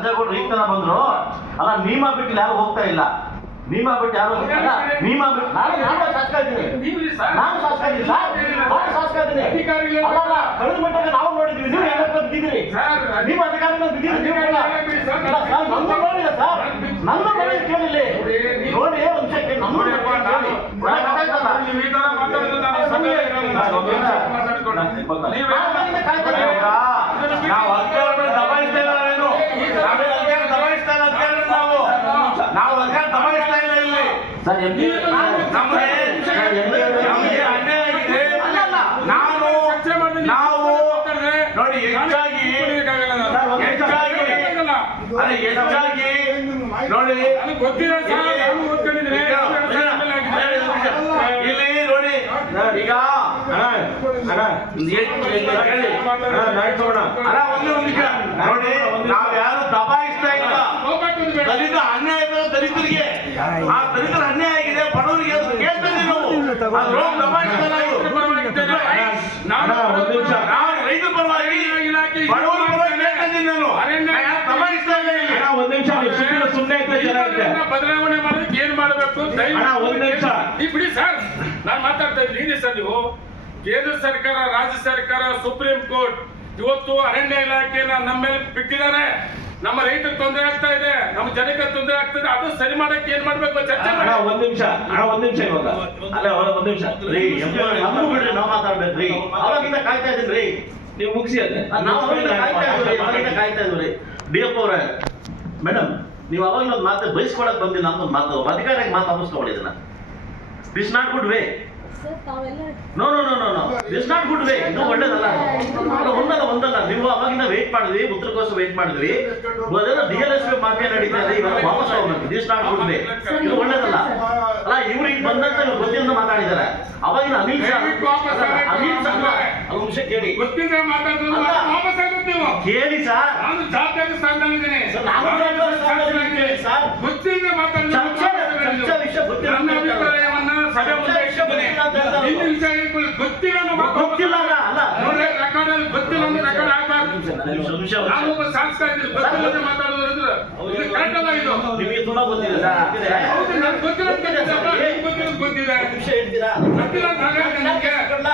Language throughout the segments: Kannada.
ಸರ್ಜಾಗೌಡರು ಈಗ ತರ ಬಂದ್ರು ಅಲ್ಲ, ನಿಯಮ ಬಿಟ್ಟು ಯಾರು ಹೋಗ್ತಾ ಇಲ್ಲ, ನಿಯಮ ಬಿಟ್ಟು ಯಾರು ನಿಯಮ ಬಿಟ್ಟು ನಾನು ಶಾಸಕ ಇದ್ದೀನಿ, ನಾನು ಶಾಸಕ ಇದ್ದೀನಿ ಸರ್, ನಾನು ಶಾಸಕ ಇದ್ದೀನಿ. ಅಲ್ಲ ಕಳೆದ ಮಟ್ಟಿಗೆ ನಾವು ನೋಡಿದ್ವಿ, ನೀವು ಎಲ್ಲ ಬಿದ್ದಿದ್ರಿ, ನೀವು ಅಧಿಕಾರಿಗಳು ಬಿದ್ದಿದ್ರಿ, ನೀವು ಕೂಡ ನನ್ನ ನೋಡಿಲ್ಲ ಸರ್, ನನ್ನ ನೋಡಿ ಕೇಳಿಲ್ಲ ನೋಡಿ ಒಂದು ಸೆಕೆಂಡ್ ನಮ್ಮ ನಾವು ಅಧಿಕಾರಿಗಳು ದಬಾಯಿಸ್ತಾ ಇಲ್ಲ, ದಬಾಯಿಸ್ತಾ ಇಲ್ಲ ಅಂತ ಹೇಳಿದ್ರೆ ನಾವು ಅಧಿಕಾರ ದಬಾಯಿಸ್ತಾ ಇಲ್ಲ ಇಲ್ಲಿ ನಮಗೆ ಅನ್ಯಾಯ ಆಗಿದೆ. ನಾವು ನೋಡಿ ಹೆಚ್ಚಾಗಿ ನೋಡಿ ಇಲ್ಲಿ ನೋಡಿ ಈಗ ನೋಡಿ ನಾವು ಯಾರು ದಬಾಯಿಸ್ತಾ ಇಲ್ಲ, ದಲಿತ ಅನ್ಯಾಯ ದಲಿತರಿಗೆ ಆ ದಲಿತರ ಅನ್ಯಾಯ ಆಗಿದೆ, ಬಡವರಿಗೆ ಕೇಳ್ತಾ ಇದ್ದೀವಿ ನಾವು ದಬಾಯಿಸ್ತಾ ರೈತ ಪರವಾಗಿ ಬಡವರ ಪರವಾಗಿ ಕೇಳ್ತಾ ಇದ್ದೀನಿ ನಾನು ದಬಾಯಿಸ್ತಾ ಇಲ್ಲ. ಒಂದ್ ನಿಮಿಷ ಸುಮ್ಮನೆ ಬದಲಾವಣೆ ಮಾಡೋದಕ್ಕೆ ಏನ್ ಮಾಡಬೇಕು ಒಂದ್ ನಿಮಿಷ ಬಿಡಿ ಸರ್, ನಾನು ಮಾತಾಡ್ತಾ ಇದ್ದೀನಿ ಸರ್. ನೀವು ಕೇಂದ್ರ ಸರ್ಕಾರ, ರಾಜ್ಯ ಸರ್ಕಾರ, ಸುಪ್ರೀಂ ಕೋರ್ಟ್ ಇವತ್ತು ಅರಣ್ಯ ಇಲಾಖೆನ ನಮ್ಮ ಮೇಲೆ ಬಿಟ್ಟಿದ್ದಾರೆ. ನಮ್ಮ ರೈತರಿಗೆ ತೊಂದರೆ ಆಗ್ತಾ ಇದೆ, ನಮ್ಮ ಜನಕ್ಕೆ ತೊಂದರೆ ಆಗ್ತದೆ, ಅದು ಸರಿ ಮಾಡಕ್ಕೆ ಏನ್ ಮಾಡ್ಬೇಕು ಚರ್ಚೆ ಮಾಡಿ. ಒಂದ್ ನಿಮಿಷ ಇವಾಗ ಅಲ್ಲ ಒಂದ್ ನಿಮಿಷ ಬಿಡ್ರಿ, ನಾವು ಮಾತಾಡ್ಬೇಕ್ರಿ, ಅವಾಗಿಂದ ಕಾಯ್ತಾ ಇದೀನಿ, ನೀವು ಮುಗಿಸಿ ಅದೇ ನಾವು ಕಾಯ್ತಾ ಇದ್ವಿ. ಡಿ ಎಫ್ ಅವ್ರೆ ಮೇಡಮ್, ನೀವು ಅವಾಗ ಒಂದು ಮಾತು ಬಯಸ್ಕೊಳಕ್ ಬಂದಿಲ್ಲ, ನಮ್ದೊಂದು ಮಾತು ಅಧಿಕಾರಿಗೆ ಮಾತು ಅನ್ನಿಸ್ಕೊಳ್ಳಿ, ಇದನ್ನ this not good way. No no no no no this not good way. ಇದು ಒಳ್ಳೇದಲ್ಲ, ಒಂದಲ್ಲ ನೀವು ಅವಾಗಿಂದ ವೇಟ್ ಮಾಡಿದ್ವಿ, ಉತ್ತರಕ್ಕೋಸ್ಕರ ವೇಟ್ ಮಾಡಿದ್ವಿ, DLSP ಮಾಫಿಯಾ ನಡೀತಾ ಇದೆ, ಇವಾಗ ವಾಪಸ್ ಹೋಗ್ಬೇಕು. ದಿಸ್ ನಾಟ್ ಗುಡ್ ವೇ, ಇದು ಒಳ್ಳೇದಲ್ಲ ಅಲ್ಲ. ಇವ್ರಿಗೆ ಬಂದಂತ ಗೊತ್ತಿಲ್ಲ ಮಾತಾಡಿದ್ದಾರೆ. ಅವಾಗಿನ ಅನಿಲ್ ಶಾ ಅಂಶ ಕೇಳಿ ಕೇಳಿ ಸರ್, ಗೊತ್ತಿಲ್ಲ ಅಲ್ಲ ನಿಮಗೆ ತುಂಬಾ ಗೊತ್ತಿದೆ ಗೊತ್ತಿಲ್ಲ ಅಂತ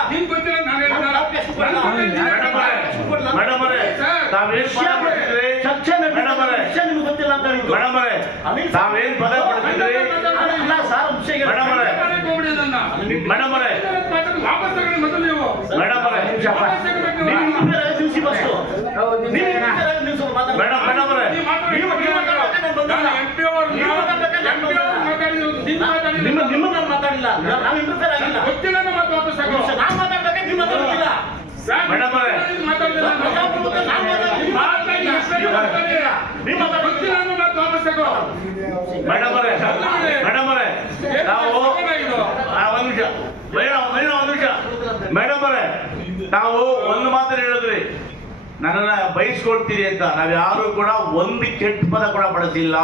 ತಾವೇನ್ ಪದ ಪಡ್ತಿದ್ರಿ ನಿಮ್ಮನ್ನ ಮಾತಾಡಿಲ್ಲ, ನಾವು ಇಂಟರ್ಫೇರ್ ಆಗಿಲ್ಲ, ಗೊತ್ತಿಲ್ಲ ನಾವು ಮಾತಾಡ್ಬೇಕು, ನೀವು ಮಾತಾಡ್ತಿಲ್ಲ ಮೇಡಮ್ ಅವರೇ, ನಾವು ಒಂದು ಮಾತನ್ನು ಹೇಳಿದ್ರಿ, ನನ್ನನ್ನ ಬಯಸ್ಕೊಳ್ತೀರಿ ಅಂತ. ನಾವ್ಯಾರು ಕೂಡ ಒಂದು ಕೆಟ್ಟ ಪದ ಕೂಡ ಬಳಸಿಲ್ಲ.